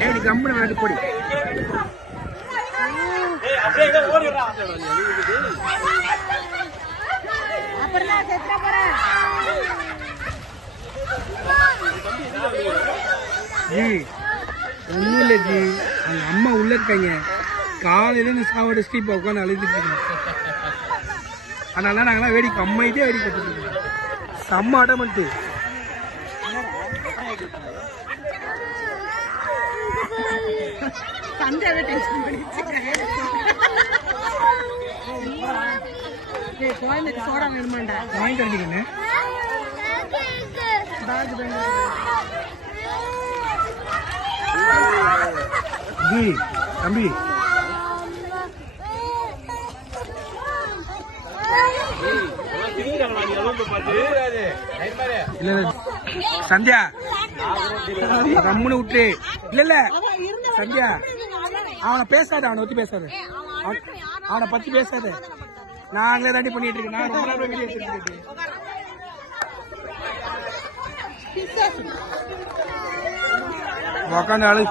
நீ கம்பெனி வாட்டி போடி. ஜி ஒன்றும் இல்லை ஜி, அவங்க அம்மா உள்ள இருக்காங்க. காலையில இந்த சாப்பாடு ஸ்டீப்பா உட்காந்து அழுதுட்டு இருக்கோம். அதனால நாங்களாம் வேடிக்கை அம்மாயிட்டே வேடிக்கை பார்த்துட்டு இருக்கோம். செம்ம அடமட்டு. சோடா வேணுமாண்டா வாங்கி தரீங்கண்ணே. ஜி தம்பி இல்ல சந்தியா கம்முன்னு விட்டு. இல்ல இல்ல சந்தியா அவனை பேசாத, அவனை பத்தி பேசாத, அவனை பத்தி பேசாத. நாங்களே தாண்டி பண்ணிட்டு இருக்கேன். நான் ரொம்ப நேரம் வீடியோ எடுத்துட்டு உக்காந்து அழு.